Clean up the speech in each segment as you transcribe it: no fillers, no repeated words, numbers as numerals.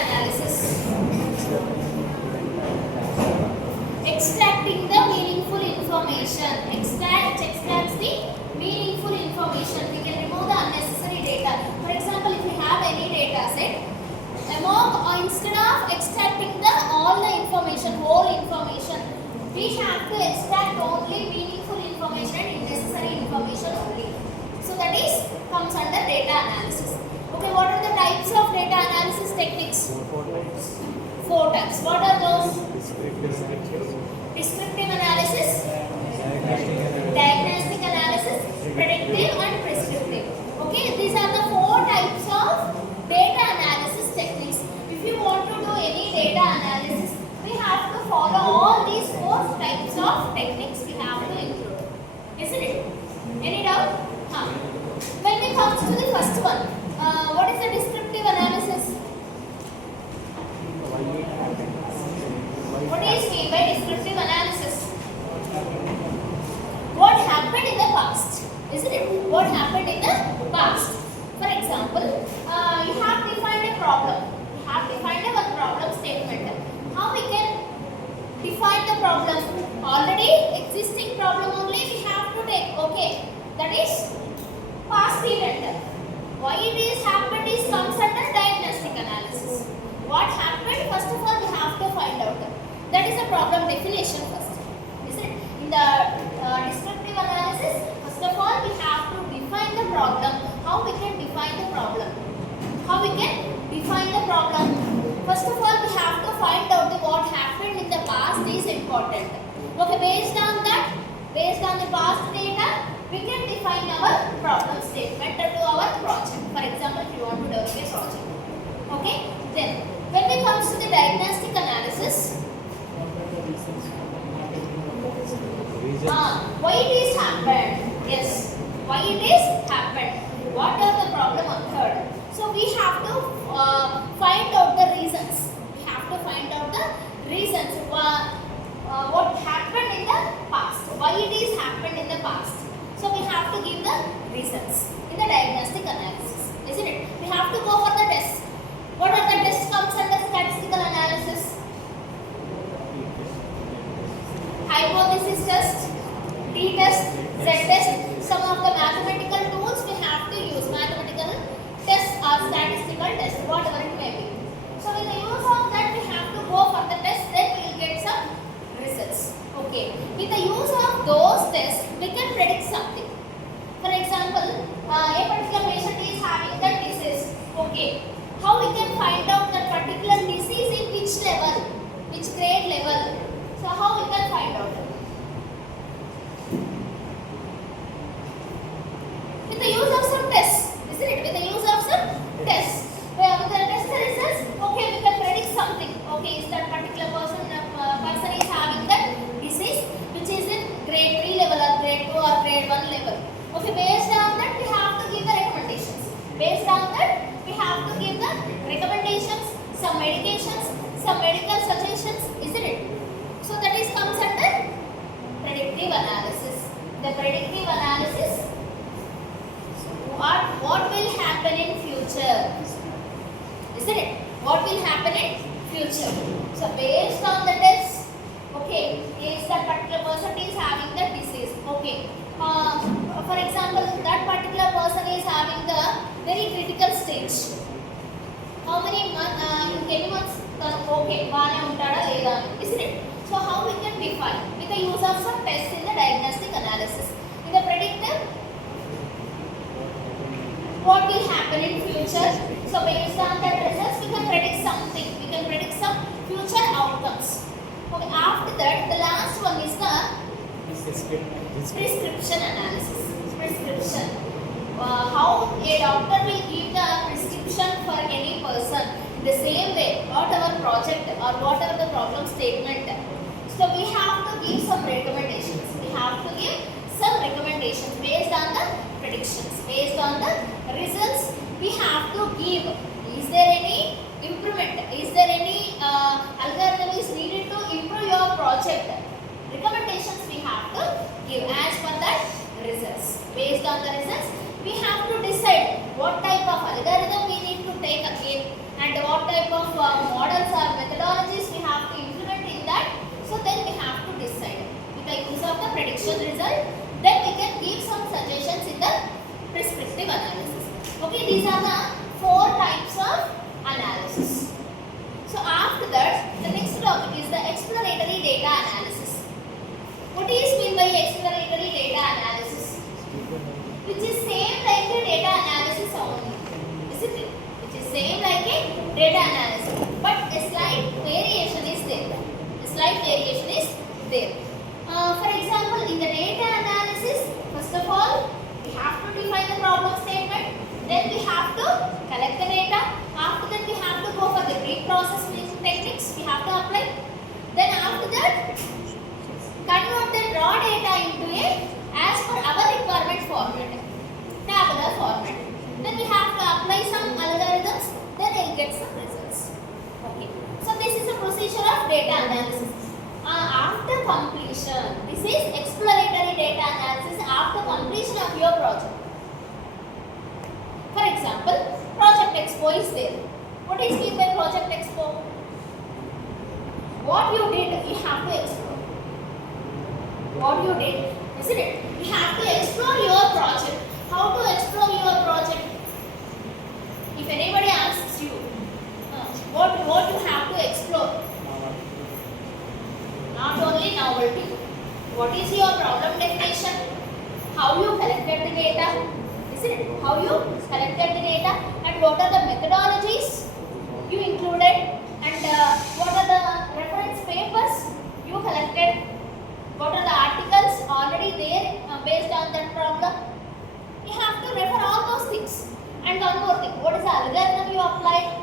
analysis. Extracting the meaningful information. Extracts the meaningful information. We can remove the unnecessary data. For example, if we have any data set, instead of extracting all the information, whole information, we have to extract only meaningful information and unnecessary information only. So that is comes under data analysis. Okay, what are the types of data analysis techniques? Four types. What are those? Descriptive analysis, diagnostic analysis, predictive and prescriptive. Okay, these are the four types of data analysis techniques. If you want to do any data analysis, we have to follow all these four types of techniques. We have to include. Isn't it? Any doubt? When we come to the first one, what is the descriptive analysis? What is mean by descriptive analysis? What happened in the past? Isn't it? What happened in the past? For example, you have defined a problem. You have defined a problem statement. How we can define the problem? Already existing problem only we have to take. Okay, that is past event. Why it is happened is comes under diagnostic analysis. What happened? First of all, we have to find out. That is a problem definition first. Isn't it? In the descriptive analysis, first of all, we have to define the problem. How we can define the problem? How we can define the problem? First of all, we have to find out what happened in the past is important. Okay, based on that, based on the past data, we can define our problem statement to our project. For example, if you want to develop a project. Okay, then when it comes to the diagnostic analysis, why it is happened? Yes, why it is happened? What are the problem occurred? So we have to find out the reasons. We have to find out the reasons. What happened in the past? Why it is happened in the past? So we have to give the reasons in the diagnostic analysis, isn't it? We have to go for the tests. What are the tests comes under statistical analysis? Hypothesis test, t-test, z-test. Some of the mathematical tools we have to use. Mathematical tests or statistical tests, whatever it may be. So with the use of that, we have to go for the test, then we will get some results. Okay. With the use of those tests, we can predict something. For example, a particular patient is having that disease. Okay. How we can find out that particular disease in which level, which grade level? So how we can find out? With the use of some tests, isn't it? With the use of some tests. With the test results, okay, we can predict something. Okay, is that particular person is having that disease which is in grade 3 level or grade 2 or grade 1 level. Okay, based on that we have to give the recommendations. Based on that we have to give the recommendations, some medications, some medical suggestions, isn't it? So that is comes under predictive analysis. The predictive analysis, what will happen in future, isn't it? What will happen in future? So based on the test, okay, is that particular person is having the disease. Okay, for example, that particular person is having the very critical stage. How many months? In months? Okay, isn't it? So how we can define? With the use of some tests in the diagnostic analysis. In the predictive, what will happen in future? So based on that results, we can predict something. We can predict some future outcomes. Okay, after that, the last one is the prescription analysis. Prescription. How a doctor will give the prescription for any person. The same way, whatever project or whatever the problem statement. So we have to give some recommendations. We have to give some recommendations based on the predictions, based on the results. We have to give. Is there any improvement? Is there any algorithm is needed to improve your project? Recommendations we have to give as per that results. Based on the results, we have to decide what type of algorithm we need to take again and what type of models or methodologies we have to implement in that. So then we have to decide with the use of the prediction result. Then we can give some suggestions in the prescriptive analysis. Okay, these are the 4 types of analysis. So after that, the next topic is the exploratory data analysis. What is meant by exploratory data analysis? Which is same like a data analysis only, isn't it? Which is same like a data analysis, but a slight variation is there. A slight variation is there. For example, in the data analysis, first of all, we have to define the problem statement. Then we have to collect the data. After that, we have to go for the pre-processing techniques. We have to apply. Then after that, convert the raw data into a as per our requirement format, tabular format. Then we have to apply some algorithms. Then we'll get some results. Okay. So this is a procedure of data analysis. After completion, this is exploratory data analysis after completion of your project. For example, Project Expo is there. What is meant by Project Expo? What you did, you have to explore. What you did, isn't it? You have to explore your project. How to explore your project? If anybody asks you, what you have to explore? Not only novelty. What is your problem definition? How you collected the data? Isn't it? How you collected the data and what are the methodologies you included and what are the reference papers you collected? What are the articles already there based on that problem? You have to refer all those things. And one more thing, what is the algorithm you applied?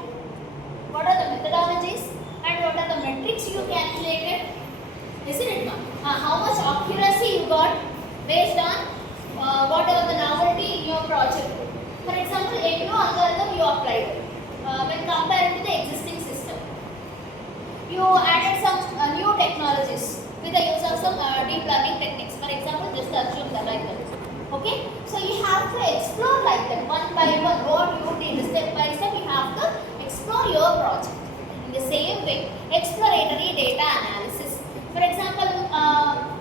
What are the methodologies and what are the metrics you calculated? Isn't it? How much accuracy you got based on whatever the novelty in your project. For example, a new algorithm you applied when compared to the existing system. You added some new technologies with the use of some deep learning techniques. For example, just assume that like that. Okay, so you have to explore like that one by one. What you did step by step, you have to explore your project. In the same way, exploratory data analysis. For example,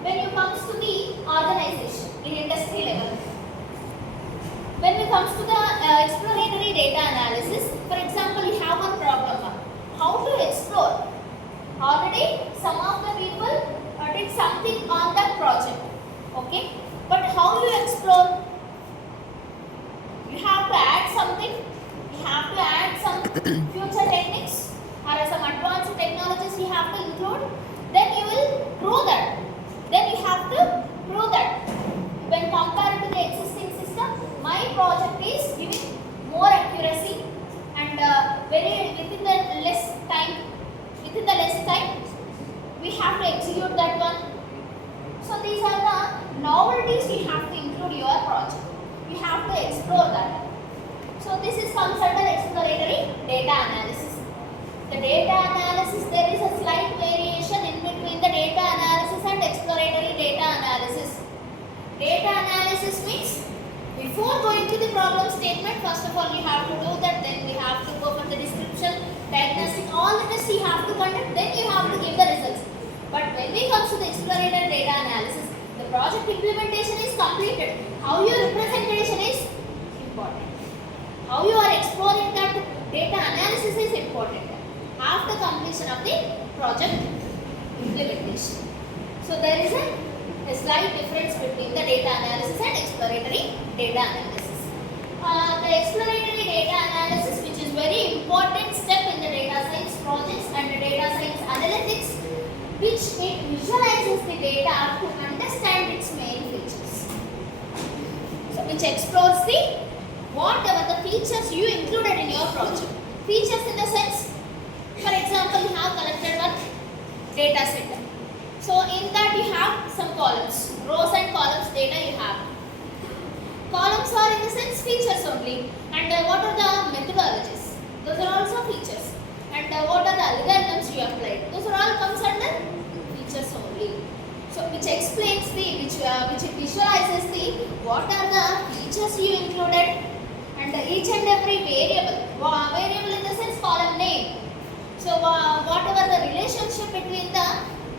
when you comes to the organization in industry level, when it comes to the exploratory data analysis, for example, you have one problem. How to explore? Already, some of the people did something on that project. Okay, but how you explore? You have to add something. You have to add some future techniques or some advanced technologies you have to include. Then you will prove that. Then you have to prove that when compared to the existing system, my project is giving more accuracy and within the less time. Within the less time, we have to execute that one. So these are the novelties you have to include your project. You have to explore that. So this is comes under exploratory data analysis. The data analysis, there is a slight variation in between the data analysis and exploratory data analysis. Data analysis means before going to the problem statement, first of all you have to do that, then we have to go for the description, diagnostic, all the tests you have to conduct, then you have to give the results. But when we come to the exploratory data analysis, the project implementation is completed. How your representation is important. How you are exploring that data analysis is important after completion of the project implementation. So there is a slight difference between the data analysis and exploratory data analysis. The exploratory data analysis, which is very important step in the data science projects and the data science analytics, which it visualizes the data to understand its main features. So which explores the whatever the features you included in your project. Features in the sense, for example, you have collected one data set. So in that you have some columns, rows and columns data you have. Columns are in the sense features only. And what are the methodologies? Those are also features. And what are the algorithms you applied? Those are all comes under features only. So which explains the, which visualizes the what are the features you included and each and every variable. Variable in the sense column name. So whatever the relationship between the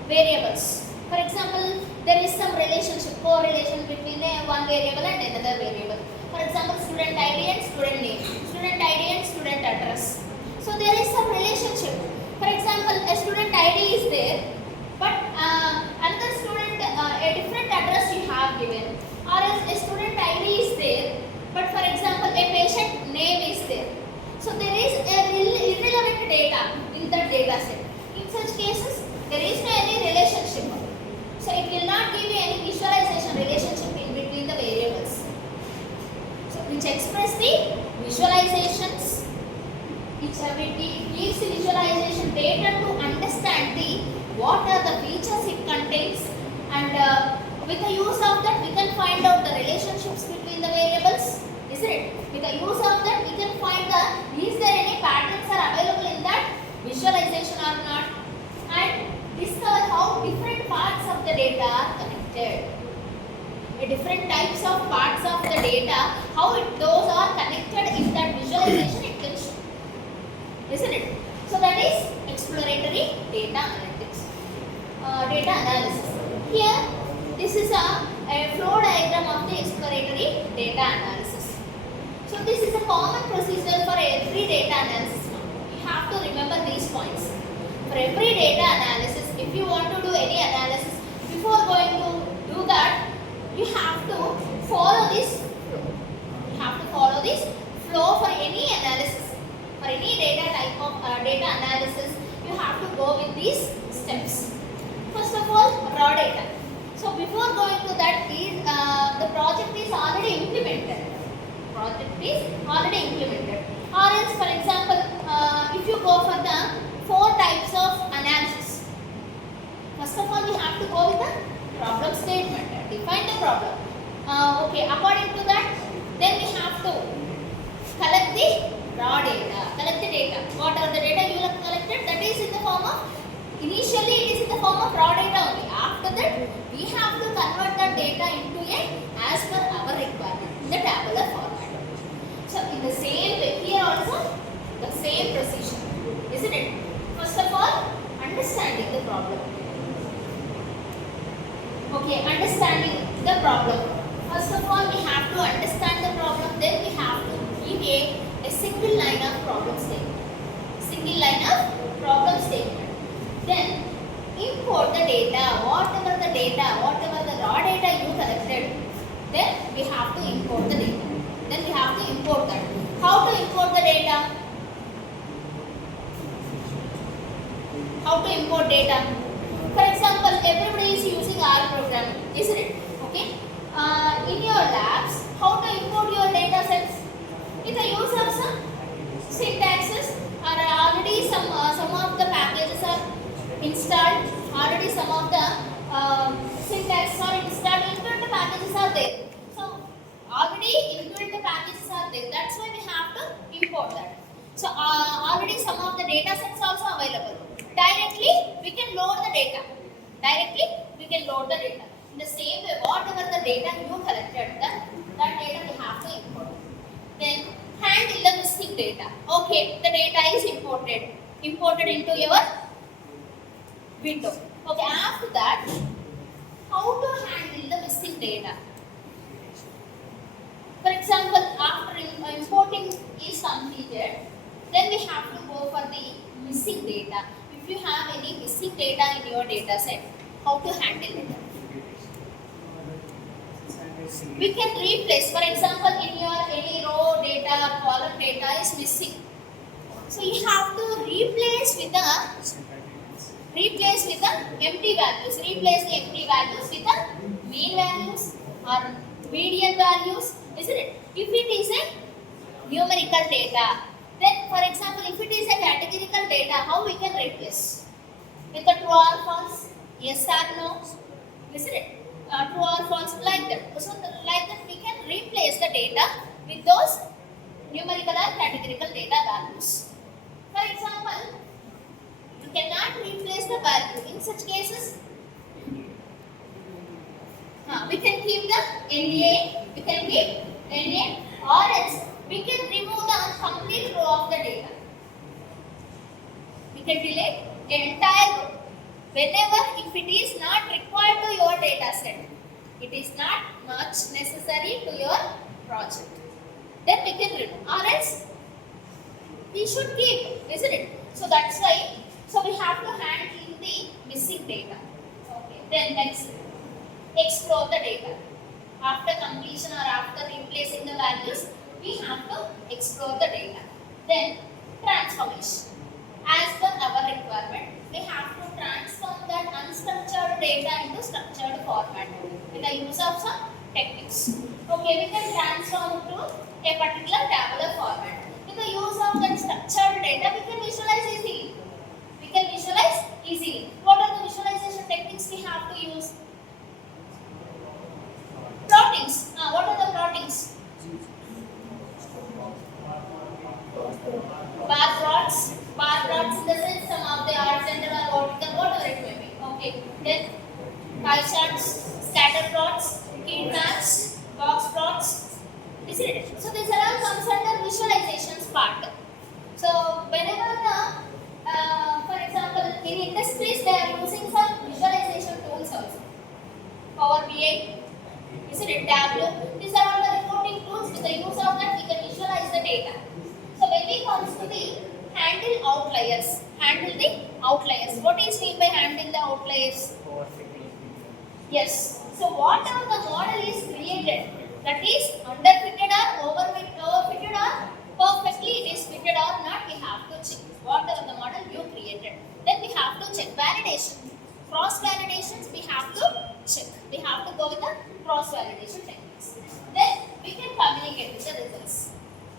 variables. For example, there is some relationship, correlation between one variable and another variable. For example, student ID and student name, student ID and student address. So there is some relationship. For example, a student ID is there, but another student, a different address you have given, or else a student ID is there, but for example, a patient name is there. So there is a irrelevant data in the data set. In such cases, there is no any relationship. So it will not give you any visualization relationship in between the variables. So which express the visualizations, which gives the visualization data to understand the what are the features it contains, and with the use of that we can find out the relationships between the variables. Isn't it? With the use of that we can find is there any patterns are available in that visualization or not, and discover how different parts of the data are connected. Different types of parts of the data, how those are connected in that visualization it can show. Isn't it? So that is exploratory data analytics, data analysis. Here, this is a flow diagram of the exploratory data analysis. So this is a common procedure for every data analysis. You have to remember these points. For every data analysis, if you want to do any analysis, before going to do that, you have to follow this flow. You have to follow this flow for any analysis. For any data type of data analysis, you have to go with these steps. First of all, raw data. So before going to that, the project is already implemented. Or else, for example, if you go for the 4 types of analysis. First of all, we have to go with the problem statement. Define the problem. Okay, according to that, then we have to collect the raw data. Collect the data. What are the data you have collected? That is in the form of, initially it is in the form of raw data only. After that, we have to convert that data into as per our requirement in the tabular format. So in the same way, here also the same procedure, isn't it? First of all, understanding the problem. Okay, understanding the problem. First of all, we have to understand the problem, then we have to give a single line of problem statement. Single line of problem statement. Then import the data, whatever the raw data you collected, then we have to import the data. Then we have to import that. How to import the data? How to import data? For example, everybody is using R program, isn't it? Okay. In your labs, how to import your data sets? With the use of some syntaxes, or already some of the packages are installed. Already some of the syntaxes are installed. Inbuilt packages are there. So already inbuilt packages are there. That's why we have to import that. So already some of the data sets also available. Directly we can load the data. In the same way, whatever the data you collected, that data we have to import. Then handle the missing data. Okay, the data is imported into your window. Okay, after that, how to handle the missing data? For example, after importing is completed, then we have to go for the missing data. If you have any missing data in your data set, how to handle it? We can replace, for example, in your any row data or column data is missing. So you have to replace with the empty values. Replace the empty values with the mean values or median values, isn't it? If it is a numerical data, then for example, if it is a categorical data, how we can replace? With the true or false, yes or no, isn't it? True or false, like that. So like that we can replace the data with those numerical or categorical data values. For example, you cannot replace the value. In such cases, we can keep the NA, we can give NA or else we can remove the complete row of the data. We can delete the entire row. Whenever if it is not required to your data set, it is not much necessary to your project, then we can remove, or else we should keep, isn't it? So that's why, so we have to handle the missing data. Okay, then next, explore the data. After completion or after replacing the values, we have to explore the data. Then transformation. As per our requirement, we have to transform that unstructured data into structured format with the use of some techniques. Okay, we can transform to a particular tabular format. With the use of that structured data, we can visualize easily. We can visualize easily. What are the visualization techniques we have to use? Plottings. What are the plottings? Bar plots. Bar plots in the sense some of the horizontal or vertical, whatever it may be. Okay. Then pie charts, scatter plots, heat maps, box plots. Isn't it? So these are all comes under visualizations part. So whenever for example, in industries they are using some visualization tools also. Power BI, isn't it? Tableau. These are all the reporting tools. With the use of that, we can visualize the data. So when we comes to the handle outliers, What is mean by handle the outliers? Yes. So whatever the model is created, that is underfitted or overfitted or perfectly it is fitted or not, we have to check. Whatever the model you created, then we have to check validation. Cross validations we have to check. We have to go with the cross validation techniques. Then we can communicate with the results.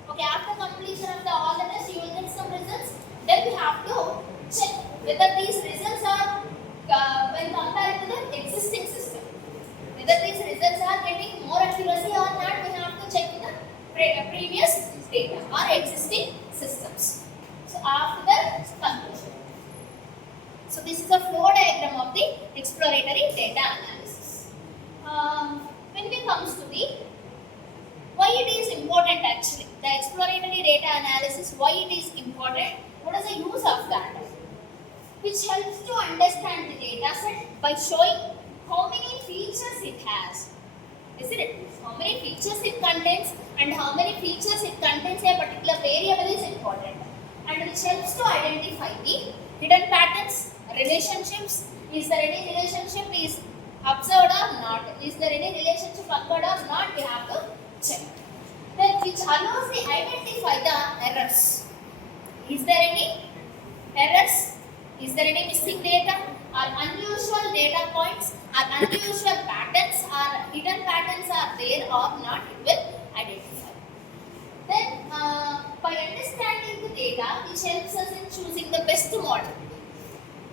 Okay, after completion of all the tests, you will get some results. Then we have to check whether these results are when compared to the existing system. Whether these results are getting more accuracy or not, we have to check the previous data or existing systems. So after the conclusion. So this is a flow diagram of the exploratory data analysis. When we comes to the why it is important actually, the exploratory data analysis, why it is important, what is the use of that? Which helps to understand the data set by showing how many features it has. Isn't it? How many features it contains and how many features it contains a particular variable is important. And which helps to identify the hidden patterns, relationships. Is there any relationship is observed or not? Is there any relationship occurred or not? We have to check. Then which allows the identify the errors. Is there any errors? Is there any missing data or unusual data points or unusual patterns or hidden patterns are there or not? It will identify. Then by understanding the data, which helps us in choosing the best model.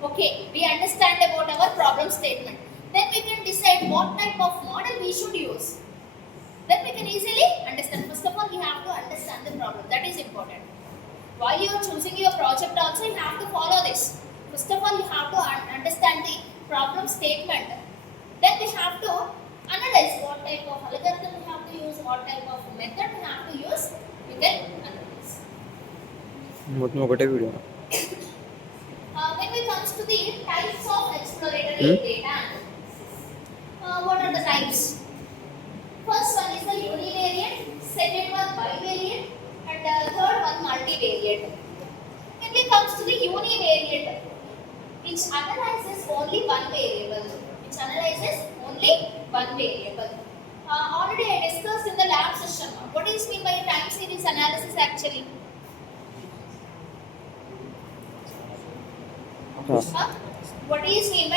Okay, we understand about our problem statement. Then we can decide what type of model we should use. Then we can easily understand. First of all, we have to understand the problem. That is important. While you are choosing your project also, you have to follow this. First of all, you have to understand the problem statement. Then we have to analyze what type of algorithm we have to use, what type of method we have to use. You can analyze. When we comes to the types of exploratory data analysis, what are the types? First one is the univariate, second one bivariate, and the third one multivariate. When it comes to the univariate, which analyzes only one variable. Already I discussed in the lab session. What is mean by time series analysis actually? What is mean by